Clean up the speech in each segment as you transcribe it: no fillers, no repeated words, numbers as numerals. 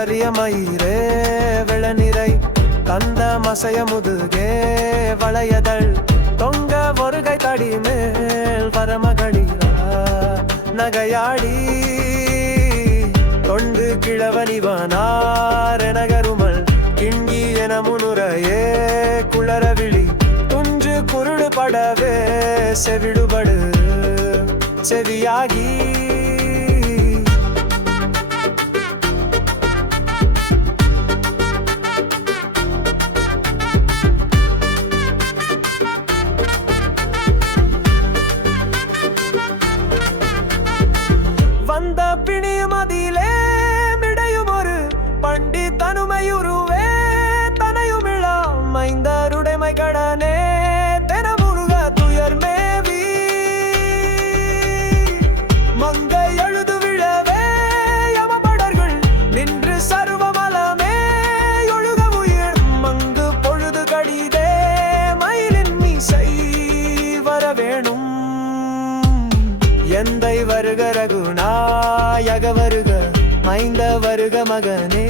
கரிய மயிரே விளநிறை தந்த மசைய முதுகே வளையதள் தொங்க ஒருகை தடி மேல் வரமகளிரா நகையாடி தொண்டு கிழவனிவனார் எனகருமல் கிண்கி என முனுரையே குளரவிழி துஞ்சு குருடு படவே செவிடுபடு செவியாகி வந்த பிணியும் அதிலே மிடையும் ஒரு பண்டி தனுமையுருவே தனையுமிழா மைந்தருடைமை கடனே தெனமுருக துயர் மேவி மங்கை எழுது விழவே யமபடர்கள் நின்று சர்வமலமே ஒழுக உயிர் மங்கு பொழுது கடிதே மயிலின் மீசை வர வேணும் எந்தை வருக ரகுநாயக வருக மைந்த வருக மகனே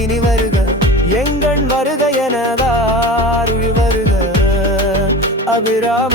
இனி வருக எங்கண் வருக எனதாருள் வருக அபிராம